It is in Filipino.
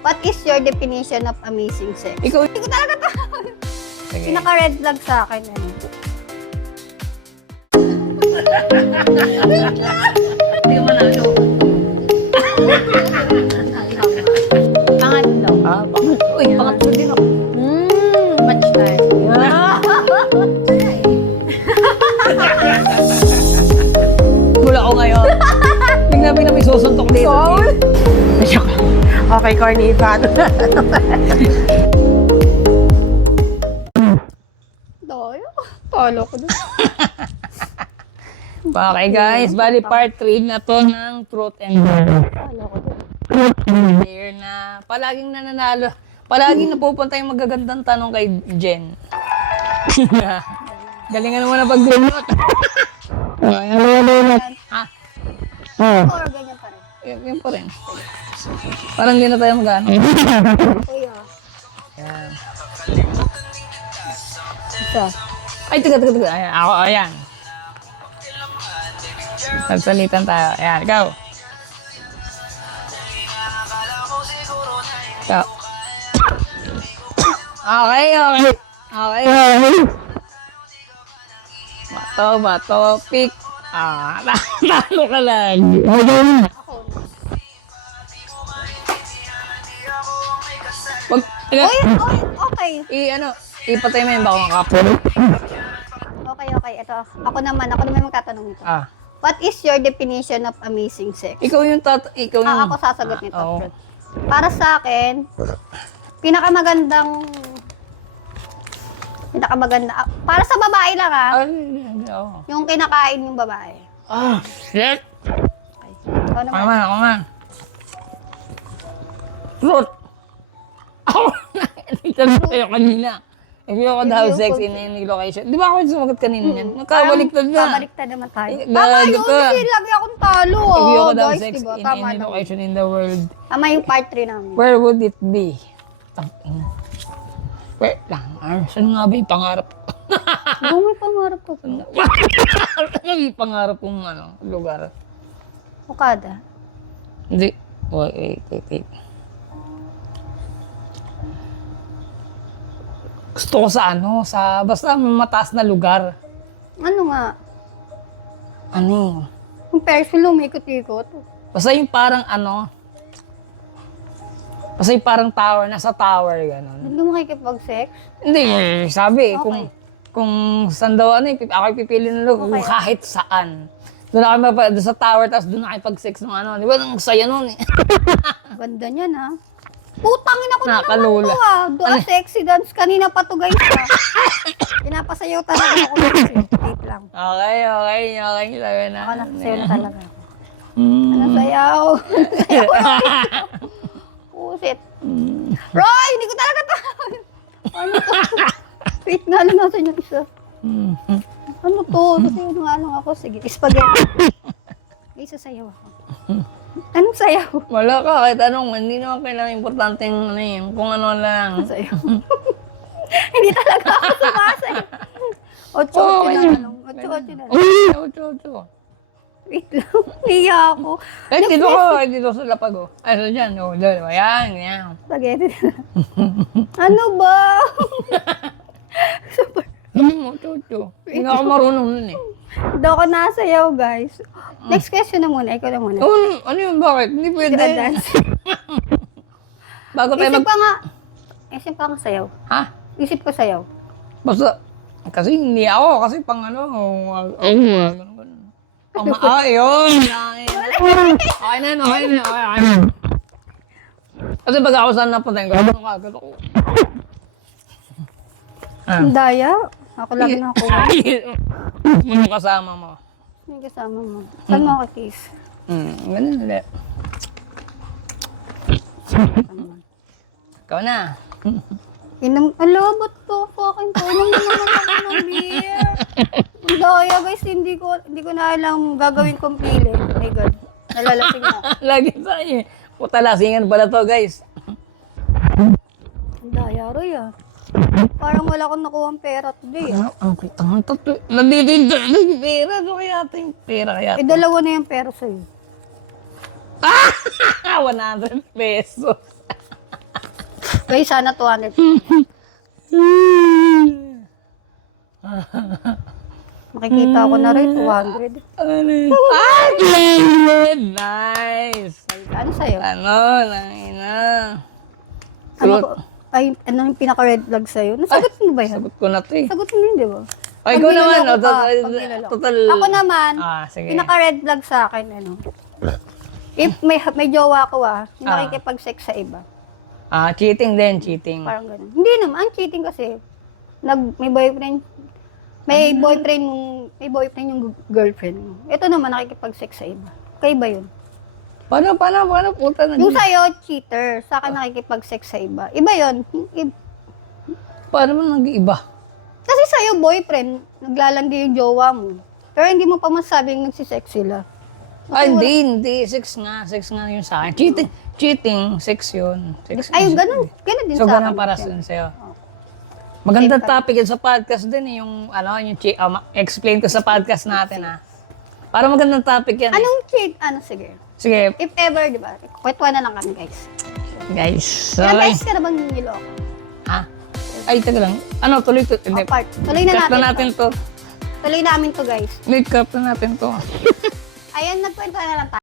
What is your definition of amazing sex? Ikaw, Hindi ko talaga to. sige. Pinaka-red flag sa akin. Ano? Hindi ka manalo. Pangatlo. Uy, pangatlo din ako. Match time. Mula ko ngayon. Tingnan mo na may susuntok dito. Okay, corny fan. Doyo. Tolo ko doon. Okay guys, bali part 3 na to ng Truth and Dare. Tolo ko doon. Truth and Dare na palaging nananalo. Palaging napupunta yung magagandang tanong kay Jen. Galingan mo na pag-gulot. Ha? Or ganyan pa rin. Yun pa rin. Parang hindi na tayo mag-ano. Kuya. Ayan. Isa. Ay, tiga. Ayan, ako, ayan. Nagsalitan tayo. Ayan, ikaw. Ikaw. Okay. Bato, pick. Talo ka lang. Ako. Wag, Okay. ipatay mo yung bakong kapon. Okay. Ito. Ako naman magtatanong nito. What is your definition of amazing sex? Ikaw yung ikaw yung... Ako sasagot nito. Oo. Para sa akin, pinakamaganda, para sa babae lang Oo. yung kinakain yung babae. Shit! Okay. Ikaw naman. Ako man. Fruit! Ako na! Ito sa'yo kanina. If you could have sex in any location. Di ba ako yung sumagot kanina yan? Nagkabaliktad na. Kabaliktad naman tayo. Eh, Tama gago yun, ka. kasi lagi akong talo. If you could have Guys, sex diba? in Tama any naman. location in the world, Tama yung part 3 namin. where would it be? Tangin. Wait lang. Saan nga ba yung pangarap ko? Kung may pangarap ko. Ano yung pangarap kong lugar? Okada. Hindi. Wait. Gusto ko sa basta mataas na lugar. Ano nga? Ano? Yung person lang, may ikot-ikot. Basta yung parang basta yung parang tower, nasa tower, gano'n. Hindi mo makikipag-sex? Hindi, sabi, Okay. kung saan daw, ako pipili ng lugar, Okay. kahit saan. Doon ako doon sa tower, tapos doon ako pag-sex ng di ba, ang saya nun eh. Ganda niyan, ha? Putangin ako na naman Nakalula. to, ha? Doon sexy dance. Kanina pa to, guys, ha? Pinapasayaw talaga ako. Wait lang. Okay, sabi na. Ako nakasayaw na talaga. Mm. Ano sayaw? Pusit. Roy, hindi ko talaga to. Ano to? Wait nga lang, nasan yung isa? Ano to? Sasayaw nga lang ako. Sige, spaghetti. May sasayaw ako. Anong sayaw? Wala ka, kahit anong, hindi naman kailangan importanteng kung ano lang. Anong sayaw? Hindi talaga ako sumasayaw. Ocho-ocho na lang. Ocho-ocho na lang. Ocho. Wait lang. Hiya ako. Dito sa lapag, oh. Ay, so dyan, oh, dyan, yan. Spaghetti na lang. Ano ba? Ocho. Hindi ako marunong nun eh. Hindi ako nasayaw, guys. Next question na muna. Ikaw na muna. Ano yun, bakit? Hindi pwede. Dance. Bago tayo Isip pa nga. Isip pa nga sayaw. Ha? Isip ko sayaw. Basta, kasi hindi ako, kasi pang yun. Okay na. Kasi pag ako saan napunta, gano'n ko. Ang daya. Ako lagi na ako. Ano kasama mo? May kasama mo. Saan mo ako kiss? Ganun ulit. Ikaw na. Ba't to? Fucking to. Inom na naman ako ng beer. Ang daya, guys. Hindi ko na alam gagawin kong pili. Oh my God. Nalalasing na. Lagi sa'yo. Puta lasingan pala to, guys. Ang daya, Roy, ah. Parang wala akong nakuha ang pera today, ah. Ang kitang tatlo. Nandito yung pera. Ano kaya ito yung pera kaya? Eh, dalawa na yung pera sa'yo. 100 pesos. May sana 200. Makikita ko na rin, 200. Ah, Glenwood! Nice! Ano sa'yo? Ano, nangina. Ano ko? Ay, ano yung pinaka-red flag sa'yo? Nasagot mo ba yan? Sagot ko na to eh. Sagot mo yun, di ba? Ay, Pag ikaw naman, niloloko no? ka, pag niloloko. Total. Ako naman, Ah, sige. pinaka-red flag sa akin, ano? If may jowa ko yung nakikipag-sex sa iba. Ah, cheating din, cheating. Parang gano'n. Hindi naman, ang cheating kasi, may boyfriend yung girlfriend mo. Ito naman, nakikipag-sex sa iba. Kaiba yun. Paano, puta na. Yung sa'yo, cheater. Sa akin, nakikipag-sex sa iba. Iba yun. Paano mo nag-iiba? Kasi sa'yo, boyfriend, naglalandi yung jowa mo. Pero hindi mo pa masabing nagsisex sila. Ay, hindi. Sex nga yun sa akin. Cheating, sex yun. Sex Ay, yun. ganun din So, sa ganun akin. para sa'yo. Magandang topic yun sa podcast din eh, yung explain ko sa podcast natin Para magandang topic yan. Anong cheat? Sige. Sige, If ever, di ba? Kwentuhan na lang kami, guys. guys. So, Ilang beses ka na bang niloko? ha? Ay, taga lang. Ano, tuloy to. Hindi. Apart. Tuloy na Cut na natin natin. to. Tuloy namin to, guys. Cut na natin to. Ayan, nagkwentuhan na lang tayo.